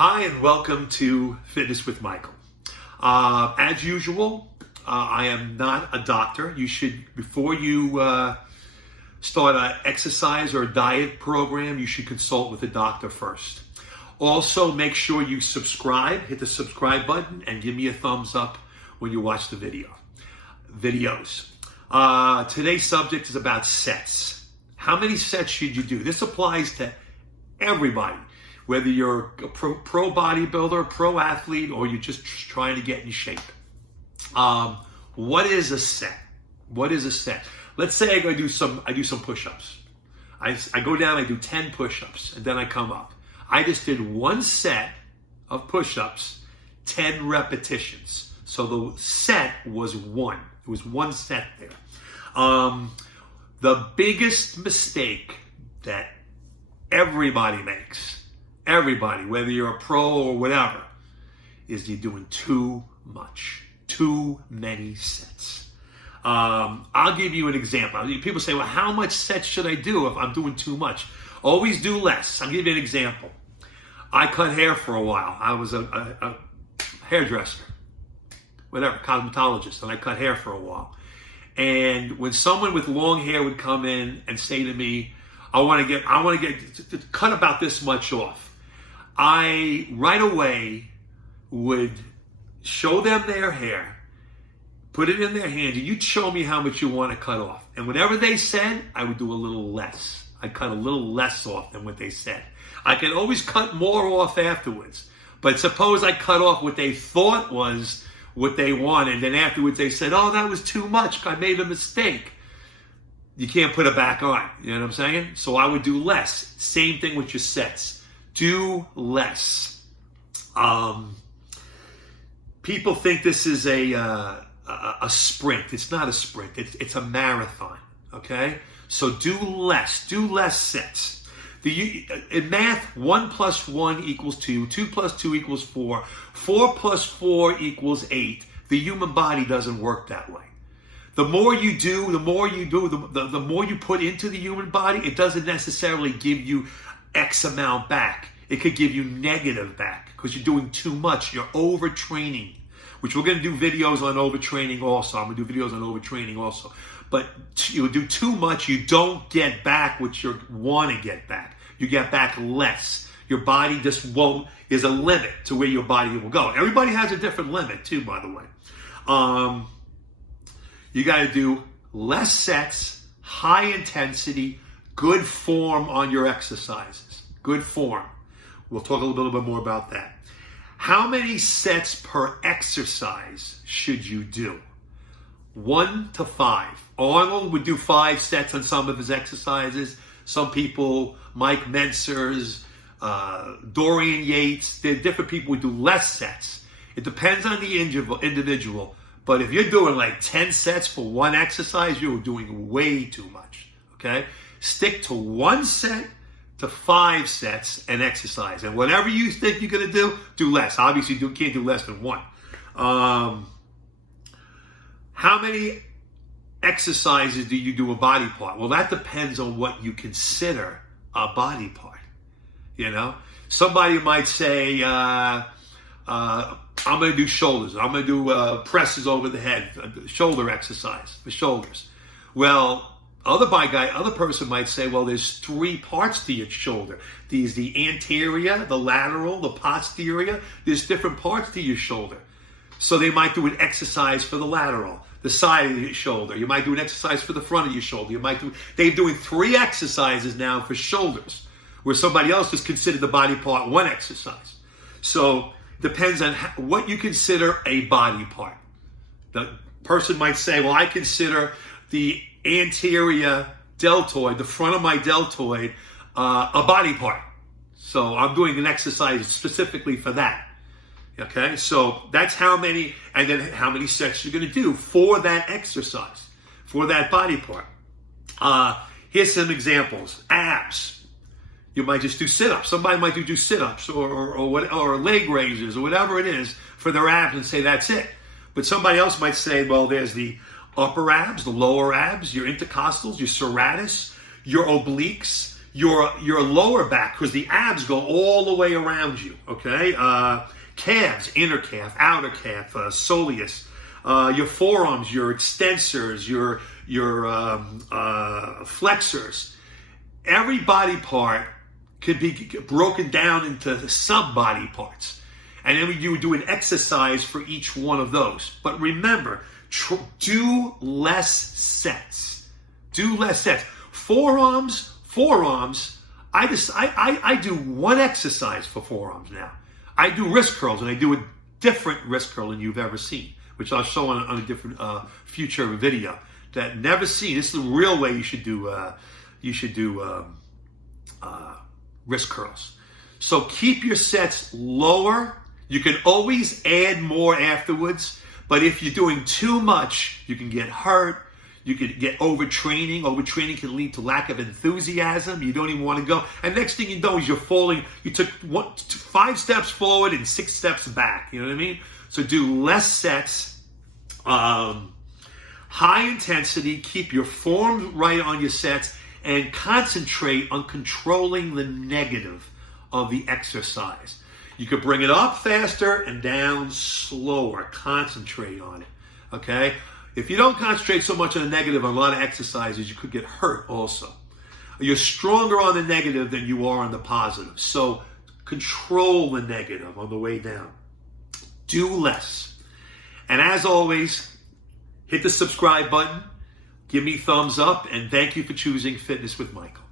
Hi, and welcome to Fitness with Michael. As usual, I am not a doctor. You should, before you start an exercise or a diet program, you should consult with a doctor first. Also, make sure you subscribe, hit the subscribe button, and give me a thumbs up when you watch the videos. Today's subject is about sets. How many sets should you do? This applies to everybody. Whether you're a pro bodybuilder, pro athlete, or you're just trying to get in shape. What is a set? What is a set? Let's say I do some push-ups. I go down, I do 10 push-ups, and then I come up. I just did one set of push-ups, 10 repetitions. So the set was one. It was one set there. The biggest mistake that everybody makes, everybody, whether you're a pro or whatever, is you're doing too much, too many sets. I'll give you an example. People say, well, how much sets should I do if I'm doing too much? Always do less. I'll give you an example. I cut hair for a while. I was a hairdresser, whatever, cosmetologist, and I cut hair for a while. And when someone with long hair would come in and say to me, I want to cut about this much off, I right away would show them their hair, put it in their hand, and you'd show me how much you want to cut off. And whatever they said, I would do a little less. I'd cut a little less off than what they said. I could always cut more off afterwards. But suppose I cut off what they thought was what they wanted, and then afterwards they said, oh, that was too much. I made a mistake. You can't put it back on. You know what I'm saying? So I would do less. Same thing with your sets. Do less. People think this is a sprint. It's not a sprint. It's a marathon. Okay? So do less. Do less sets. In math, 1 plus 1 equals 2. 2 plus 2 equals 4. 4 plus 4 equals 8. The human body doesn't work that way. The more you do, the more you put into the human body, it doesn't necessarily give you X amount back. It could give you negative back because you're doing too much. You're overtraining, which we're going to do videos on overtraining also. I'm going to do videos on overtraining also. But you do too much, you don't get back what you want to get back. You get back less. Your body just won't, there's a limit to where your body will go. Everybody has a different limit too, by the way. You got to do less sets, high intensity, good form on your exercises. Good form. We'll talk a little bit more about that. How many sets per exercise should you do? 1 to 5. Arnold would do 5 sets on some of his exercises. Some people, Mike Mencers, Dorian Yates, different people would do less sets. It depends on the individual. But if you're doing like 10 sets for one exercise, you're doing way too much. Okay? Stick to 1 set to 5 sets and exercise. And whatever you think you're going to do less. Obviously, you can't do less than 1. How many exercises do you do a body part? Well, that depends on what you consider a body part. You know? Somebody might say, I'm going to do shoulders. I'm going to do presses over the head, shoulder exercise for shoulders. Well, other person might say, well, there's 3 parts to your shoulder. There's the anterior, the lateral, the posterior. There's different parts to your shoulder. So they might do an exercise for the lateral, the side of your shoulder. You might do an exercise for the front of your shoulder. They're doing 3 exercises now for shoulders, where somebody else has considered the body part 1 exercise. So depends on what you consider a body part. The person might say, well, I consider the anterior deltoid, the front of my deltoid, a body part. So I'm doing an exercise specifically for that. Okay, so that's how many, and then how many sets you're going to do for that exercise, for that body part. Here's some examples. Abs. You might just do sit-ups. Somebody might do sit-ups or leg raises or whatever it is for their abs and say that's it. But somebody else might say, well, there's the upper abs, the lower abs, your intercostals, your serratus, your obliques, your lower back, because the abs go all the way around you, okay? Calves, inner calf, outer calf, soleus, your forearms, your extensors, your flexors. Every body part could be broken down into some body parts. And then you would do an exercise for each one of those. But remember, do less sets. Do less sets. Forearms, I do one exercise for forearms now. I do wrist curls, and I do a different wrist curl than you've ever seen, which I'll show on a different future video. That never seen. This is the real way you should do wrist curls. So keep your sets lower. You can always add more afterwards, but if you're doing too much, you can get hurt. You could get overtraining. Overtraining can lead to lack of enthusiasm. You don't even want to go. And next thing you know is you're falling. You took 5 steps forward and 6 steps back. You know what I mean? So do less sets. High intensity. Keep your form right on your sets. And concentrate on controlling the negative of the exercise. You could bring it up faster and down slower. Concentrate on it. Okay? If you don't concentrate so much on the negative on a lot of exercises, you could get hurt also. You're stronger on the negative than you are on the positive. So control the negative on the way down. Do less. And as always, hit the subscribe button. Give me thumbs up. And thank you for choosing Fitness with Michael.